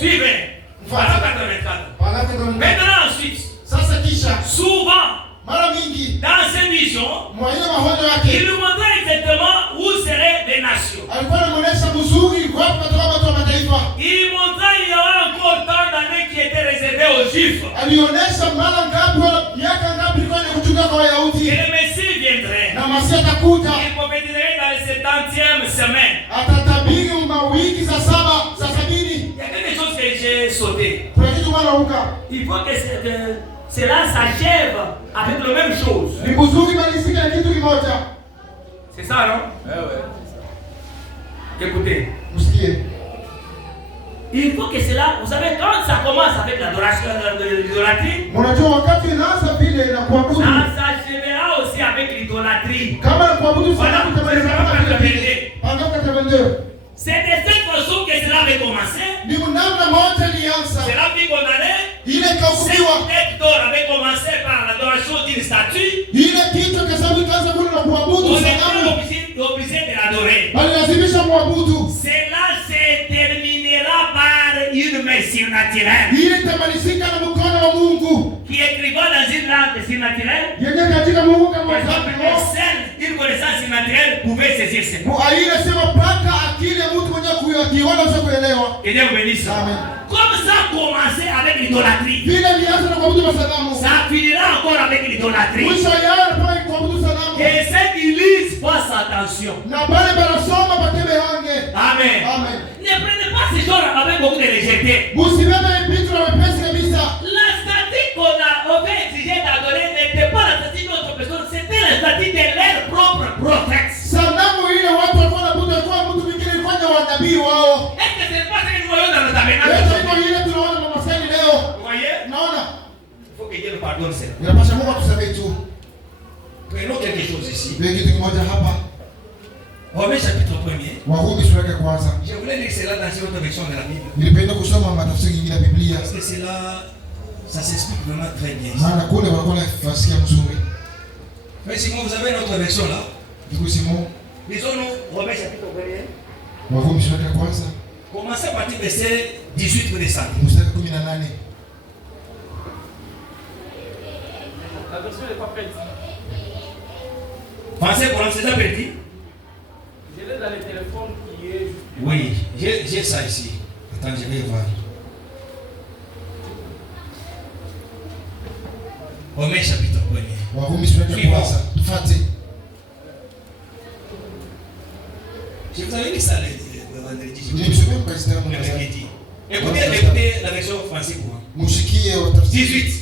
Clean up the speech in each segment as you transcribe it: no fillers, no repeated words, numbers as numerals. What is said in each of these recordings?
Suivez. Paragraphe 84. Maintenant ensuite. Sasa kisha. Souvent. Mara mingi. Dans ces visions. Mwenye mahono yake. Il nous montrait exactement où seraient les nations. Alikuwa anaonyesha mzuri wapi kutoka watu wa mataifa. Il montrait il y aura encore tant d'années qui étaient réservées aux Juifs. Alionyesha mara ngapi miaka ngapi ilikuwa ni kuchunga kwa Wayahudi. Et le Messie viendrait. Na Masia atakuja. Il prophétiserait dans la 70e semaine. Atatabiri mawiki za 7 za 70. Il y a quelque chose que j'ai sauté. Kuna kitu manaruka. Il faut que cela s'achève avec la même chose. Ni mzuri malizika na kitu kimoja. C'est ça, non? Ouais. Écoutez. Msikie. Il faut que cela, vous savez, quand ça commence avec l'adoration de l'idolâtrie, Mnajua wakati inaanza vile na kuabudu. ça s'achèvera aussi avec l'idolâtrie. Kama na kuabudu sana Voilà, c'est de cette façon que cela avait commencé. Ni mnamna moja ilianza. Cela fut condamné. Ile kaukubiwa. Cet Hector avait commencé par l'adoration d'une statue. Ile kitu kwa sababu kaanza kule na kuabudu On sanamu. est obligé de l'adorer. Bali lazimisha muabudu. Cela se terminera par une main surnaturelle. Ile tamalizika na mkono wa Mungu. Qui écrivant dans une langue surnaturelle. Yenye katika Mungu kama seule une connaissance surnaturelle pouvait saisir ce mot. Ile sema paka akili ya mtu mwenye kuiona sio kuelewa. Que Dieu vous bénisse. Amen. Comme ça a commencé avec l'idolâtrie. Vile ilianza na kuabudu sanamu. Ça finira encore avec l'idolâtrie. Mwisho yao pale kuabudu sanamu. Et ceux qui lisent fassent attention. Na pale banasoma batebe hange. Amen. Amen. Ne prenez pas ces choses avec beaucoup de légèreté. Musibebe vitu na wepesi kabisa. La statue qu'on avait exigé d'adorer n'était pas la statue d'autre personne, c'était la statue de leur propre prophète. Sanamu ile watu walikuwa wanabudu kwa mtu mwingine alifanya wanabii wao. Est-ce que c'est pas ce que nous voyons dans le tabernacle? Ile tunaona mama sasa leo. Vous voyez? Naona. Il faut que Dieu nous pardonne ça. Inapaswa Mungu atusamehe tu. Prenons quelque chose ici. Ndio kitu kimoja hapa. Romains chapitre 1er. Warumi sura ya kwanza. Je voulais lire cela dans une autre version de la Bible. Nilipenda kusoma matafsiri nyingine ya Biblia. Parce que cela, ça s'explique vraiment très bien. Maana kule walikuwa wanafasiria mzuri. Mais Simon, vous avez une autre version là? Ndugu Simon. Lisons-nous Romains chapitre 1er. Warumi sura ya kwanza. Commencez à partir du verset 18 pour descendre. Mstari 18. La version n'est pas prête. Français pour c'est déjà perdu? Je l'ai dans le téléphone qui est... Oui, j'ai ça ici. Attends, je vais voir. Romains chapitre 1er. Warumi sura ya kwanza. Tufuate. Je vous avais dit ça le vendredi. Nilisema kwa Instagram na mercredi. Écoutez la version française pour moi. Mshikie watafsiri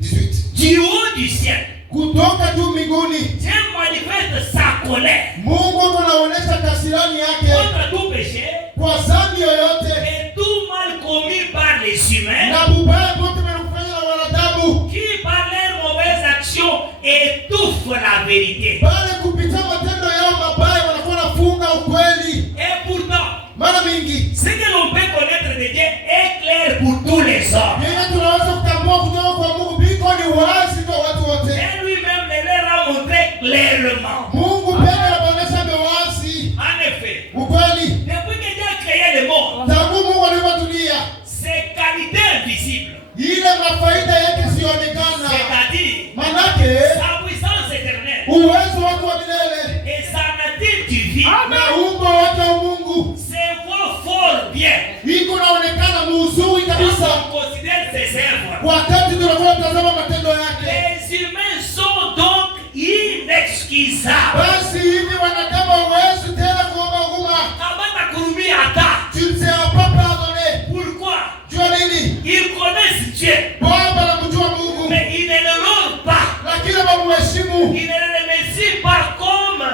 18. Du haut du ciel. Kutoka juu mbinguni. Dieu manifeste sa colère. Mungu anaonyesha kasirani yake contre tout péché kwa dhambi yoyote et tout mal commis par les humains. Na bubaya wote wanafanya na wanadamu. Qui par leurs mauvaises actions étouffent la vérité. Bale kupitia matendo yao mabaya wanakuwa nafunga ukweli. Et pourtant, mara mingi ce que l'on peut connaître de Dieu est clair pour tous les hommes. Yeye tunaweza kutambua kutoka kwa Mungu biko ni wazi kwa watu wote. Et lui-même ne leur a montré clairement. Mungu pekee anaonyesha wazi. En effet, ukweli. Depuis que Dieu a créé le monde, tangu Mungu alipotulia, ses qualités invisibles, ile mafaida yake sionekana, c'est-à-dire manake sa puissance éternelle, uwezo wake wa milele et sa nature divine, na umbo wake wa Mungu se voit fort bien. Iko naonekana mzuri kabisa. On considère ses œuvres. Wakati tunakuwa tazama matendo yake. Les humains sont donc inexcusables. Basi hivi wanadamu hawezi tena kuomba huruma. Kabata kurumia hata. Tu ne seras pas pardonné. Pourquoi? Jua nini? Ils connaissent Dieu. Baba na kujua Mungu. Mais ils ne l'honorent pas. Lakini wamheshimu. Ils ne le remercient pas comme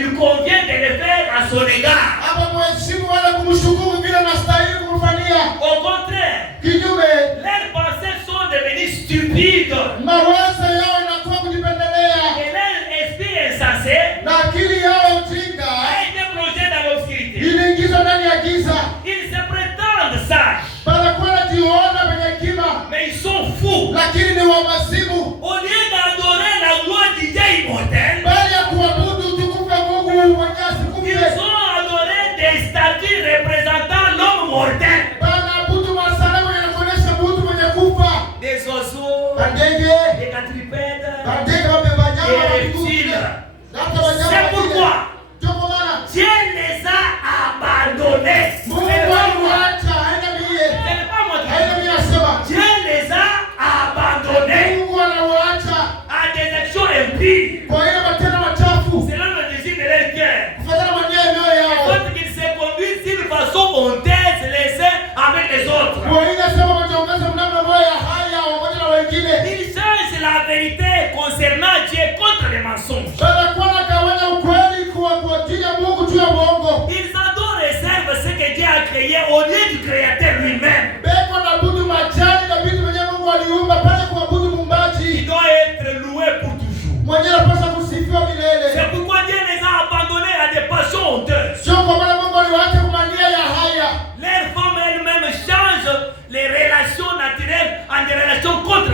il convient de le faire à son égard. Hapa mheshimu wala kumshukuru vile anastahili kumfanyia. Au contraire. Kinyume. Leurs pensées sont devenues stupides. Mawazo yao yanakuwa kujipendelea. Et leur esprit insensé. Na akili yao ujinga. A été plongé dans l'obscurité. Iliingizwa ndani ya giza. Ils se prétendent sages. Wanakuwa wanajiona wenye hekima. Mais ils sont fous. Lakini ni wamasimu. Au lieu d'adorer la gloire du Dieu immortel, bali ya kuabudu utukufu wa Mungu mwenye asikufe, ils ont adoré des statues représentant l'homme mortel. wanaabudu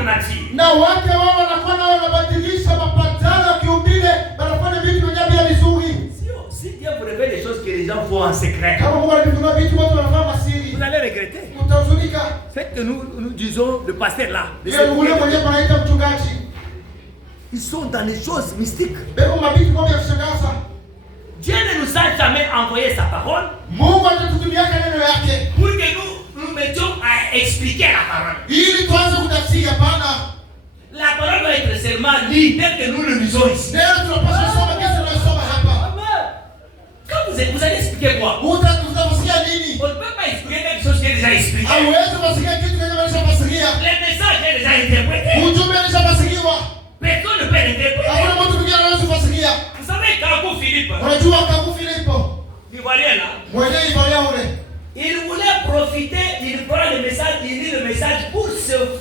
nature. Na wake wao wanakuwa nao wanabadilisha mapatano ya kiumbile, wanafanya vitu vyenyewe bila vizuri. Si Dieu vous révèle des choses que les gens font en secret, Kama Mungu alitufundisha vitu watu wanafanya siri, vous allez regretter. utahuzunika. Faites que nous disons, le pasteur là, Yule mwenyewe anaita mchungaji. ils sont dans les choses mystiques. Beko mabitu kwa ya kushangaza. Dieu ne nous a jamais envoyé sa parole Mungu atatutumia neno yake pour que nous mettions à expliquer la parole. ili tuanze kutafsiri. Hapana. La parole doit être seulement lue telle que nous le lisons ici. Neno tunapaswa kusoma kile tunasoma hapa. Quand vous allez expliquer quoi? Utasikia nini? On ne peut pas expliquer quelque chose qui est déjà expliqué. Hauwezi kusikia kitu kinachofasiria. Le message est déjà interprété. Ujumbe ulishafasiriwa. Personne ne peut l'interpréter. Hakuna mtu mwingine anaweza kufasiria. Vous savez, Cargo Philippe, Unajua Kagu Filipo, Ivoirien là, mwenyewe Ivalia ule. il voulait profiter, il prend le message, il lit le message pour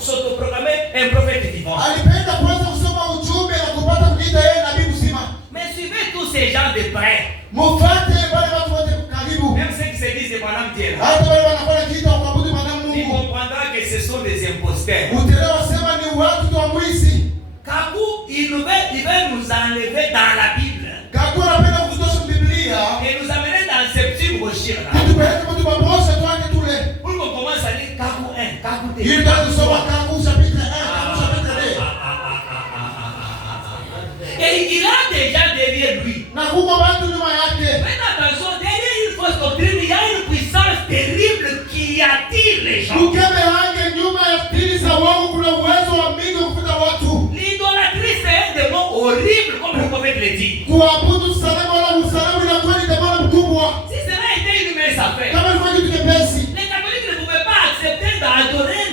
s'autoproclamer un prophète vivant. Alipenda kwanza kusoma ujumbe na kupata kuita yeye nabii mzima. Mais suivez tous ces gens de près. Mfuate wale watu wote karibu. Même ceux qui se disent c'est Madame Dieu là. Hata wale wanakwenda kiita kuabudu Bwana Il Mungu. comprendra que ce sont des imposteurs. Utaelewa sema ni watu wa mwizi. Kakou, il veut nous enlever dans la Bible Kagu anapenda kutosha Biblia. et nous amener dans Septime Rocher là. Kutupeleka mtu mabosha tuanze tule. Pour qu'on commence à lire Kakou 1, Kakou 2. Ili ndio tusoma Kagu chapitre 1, Kagu chapitre 2. Et il a déjà derrière lui. Na kuko watu nyuma yake. Faites attention, derrière une fausse doctrine, il y a une puissance terrible qui attire les gens. Ukeme hange nyuma ya dini za wao kuna uwezo wa mingi kufuta watu. L'idolâtrie, c'est un démon horrible, comme le prophète le dit. Kuabudu sanamu wala usanamu inakuwa ni demoni mkubwa. Si cela était une mince affaire, Kama ilikuwa kitu chepesi. les catholiques ne pouvaient pas accepter d'adorer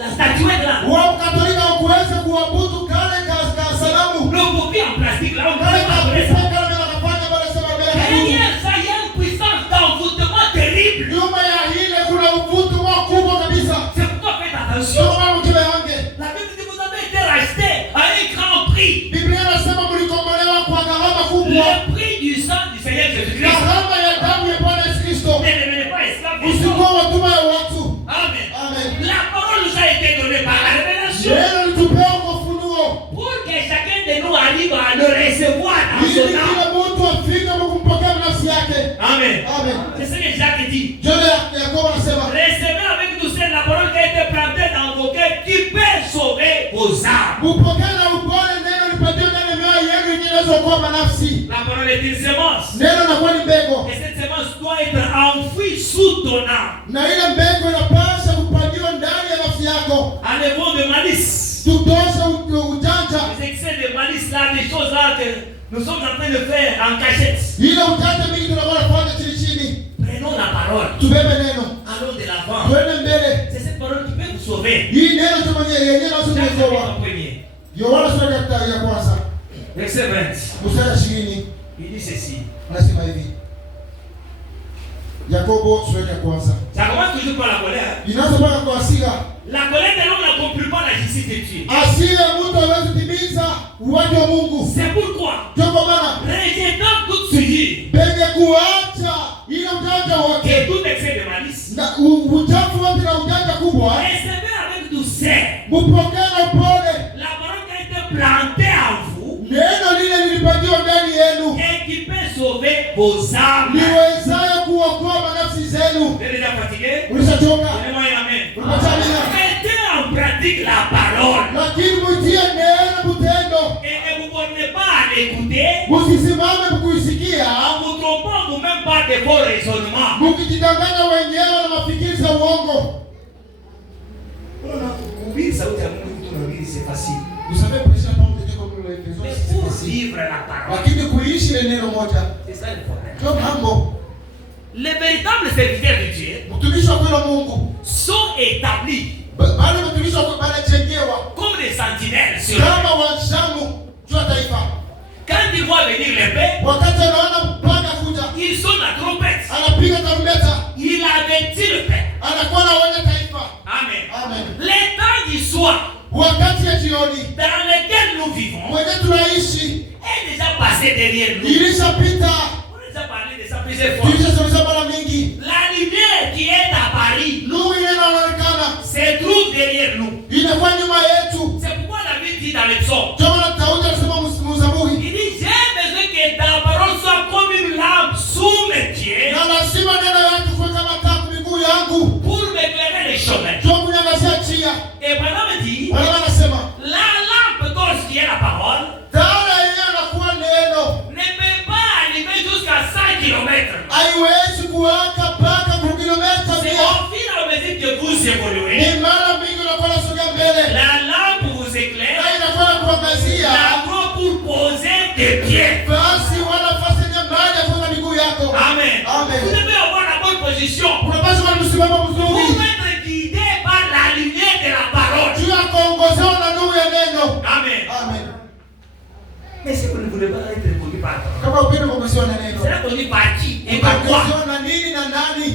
la statuette là. Wao Katolika hawakuweza kuabudu kale ka sanamu. Le poupée en plastique là, on ne Kale peut ka pas adorer ça. kale wanafanya bale sema mbele. Derrière ça, il y a une puissance d'envoûtement terrible. Nyuma ya ile kuna uvuto mkubwa kabisa. C'est pourquoi faites attention. Sio kama mkiwe hange. La Bible dit que vous avez été racheté à un grand prix. Biblia inasema mlikombolewa kwa gharama kubwa. Le prix du sang du Seigneur Jésus-Christ. Gharama ya damu ya Bwana Yesu Kristo. Ne devenez pas esclaves du sang. Usikuwa watumwa ya watu. Amen. Amen. La parole nous a été donnée par la révélation Neno litupewa kwa ufunuo. pour que chacun de nous arrive à le recevoir dans Ili son kila âme. mtu afike na kumpokea nafsi yake. Amen. Amen. C'est ce que Jacques dit. Jona Yakobo anasema, Recevez avec douceur la parole qui a été plantée dans vos cœurs qui peut sauver vos âmes. "Mpokee na upole neno lipatiwe ndani ya mioyo yenu ili liweze kuokoa nafsi." La parole est une semence. Neno linakuwa ni mbegu. Et cette semence doit être enfouie sous ton âme. Na ile mbegu inapaswa kupandiwa ndani ya nafsi yako. Enlevons de malice. Tutoshe ujanja. Les excès de malice là, des choses là que nous sommes en train de faire en cachette. Ile ujanja mingi tunakuwa tunafanya chini chini. Prenons la parole. Tubebe neno. Allons de l'avant. Twende mbele. C'est cette parole qui peut vous sauver. Hii neno tu mwenyewe yenyewe ndio Jacques chapitre tunayotoa. 1er, Yohana sura ya kwanza. verset 20. Mstari wa 20 Il dit ceci. anasema hivi. Yakobo sura ya kwanza. Ça commence toujours par la colère. Inaanza kwa hasira. La colère de l'homme n'accomplit pas la justice de Dieu. Hasira mtu hawezi timiza uwaji wa Mungu. C'est pourquoi, Ndio kwa maana rejetant toute souillure penye kuacha ile ujanja wake et tout excès de malice, na uchafu wote na ujanja kubwa, recevez avec douceur mpokee na upole la parole qui a été plantée en vous neno lile lilipandiwa ndani yenu et qui peut sauver vos âmes. liwezayo kuokoa nafsi zenu. Vous êtes déjà fatigué? Ulishachoka? Donnez-moi un amen. Unatamia. Mettez en pratique la parole. Lakini mtie neno mtendo. Et ne vous bornez pas à l'écouter Msisimame kuisikia, en vous trompant vous-même par de vos raisonnements. mkijidanganya wenyewe na mafikiri za uongo. Kuhubiri sauti ya Mungu tunahubiri c'est facile. Vous savez prêcher la parole de Dieu comme nous le faisons, Mais c'est pour facile. vivre la parole, Lakini kuishi ile neno moja c'est ça le problème. ndio mambo. Les véritables serviteurs de Dieu Mtumishi wa kweli wa Mungu sont établis baada ya mtumishi wa kweli anajengewa comme des sentinelles sur la terre. kama washamu juu ya taifa. Quand ils voient venir l'épée, Wakati anaona mpaka kuja, ils sonnent la trompette. anapiga tarumbeta, Il avertit le peuple. anakuwa anaonya taifa. Amen. Amen. Les temps du soir Wakati ya jioni dans lesquels nous vivons mwenye tunaishi est déjà passé derrière nous. ilishapita. On a déjà parlé de ça plusieurs fois. Tulishasoma mara mingi. La lumière qui est à Paris Nuru ile inaonekana se trouve derrière nous. inakuwa nyuma yetu. les psaumes. Ndio maana Daudi alisema mzaburi. Il dit, j'ai besoin que ta parole soit comme une lampe sous mes pieds Na lazima neno yako kuwe kama taa kwa miguu yangu. pour m'éclairer les chemins. Ndio kuniangazia njia. Et Branham dit, Bwana anasema, la lampe torche qui est la parole taa yenyewe inakuwa neno. ne peut pas allumer jusqu'à 100 km. Haiwezi kuwaka mpaka kwa kilomita C'est 100. au fur et à mesure que vous évoluez, Ni mara mingi unakuwa unasogea mbele. la lampe vous éclaire, Na inakuwa kuangazia. la croix pour poser tes pieds. Basi wala fasi ya mbali ya kuweka miguu yako. Amen. Amen. Vous devez avoir la bonne position Unapaswa kuwa na msimamo pour mzuri. être guidé par la lumière de la parole. Juu ya kuongozewa na nuru ya neno. Amen. Amen. Mais si vous ne voulez pas être conduit par la parole, Kama upende kuongozewa na neno. c'est là conduit par qui et par quoi? Kuongozewa na nini na nani?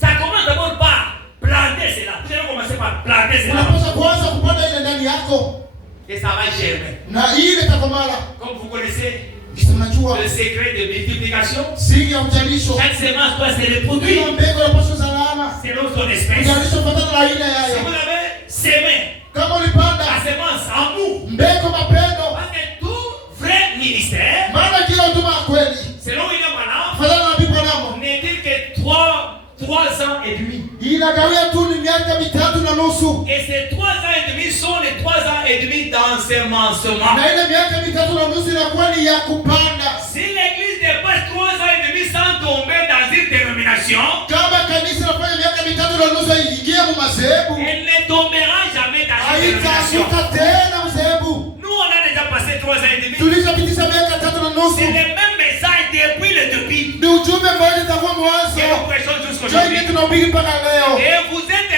Ça commence d'abord par planter cela. Vous allez commencer par planter cela. Unapaswa kuanza kupanda ile ndani yako. Et ça va germer. Na ile itakomala. Comme vous connaissez Unajua le secret de multiplication, siri ya uzalisho. chaque semence doit se reproduire Kila mbegu inapaswa zalana. selon son espèce. Uzalisho kufuatana na aina Si yayo. vous avez semé Kama ulipanda la semence en mou, mbegu mapendo, parce que tout vrai ministère, maana kila huduma ya kweli selon William Branham, fadhana na Biblia namo n'est-il que 3 ans et demi. inagawia tu ni miaka 3 na nusu. Et ces 3 ans et demi sont les 3 ans et demi d'ensemencement. Na ile miaka 3 na nusu inakuwa ni ya kupanda. Si l'église dépasse 3 ans et demi sans tomber dans une dénomination, Kama kanisa lafanya miaka 3 na nusu iingie mu madhehebu, elle ne tombera jamais dans une dénomination. haitaanguka tena madhehebu. Nous, on a déjà passé 3 ans et demi. Tulishapitisha miaka 3 na nusu. C'est le même message depuis le début. Ni ujumbe ambao utakuwa mwanzo. Et nous prêchons Ndio jusqu'aujourd'hui. tunahubiri mpaka leo. Et vous êtes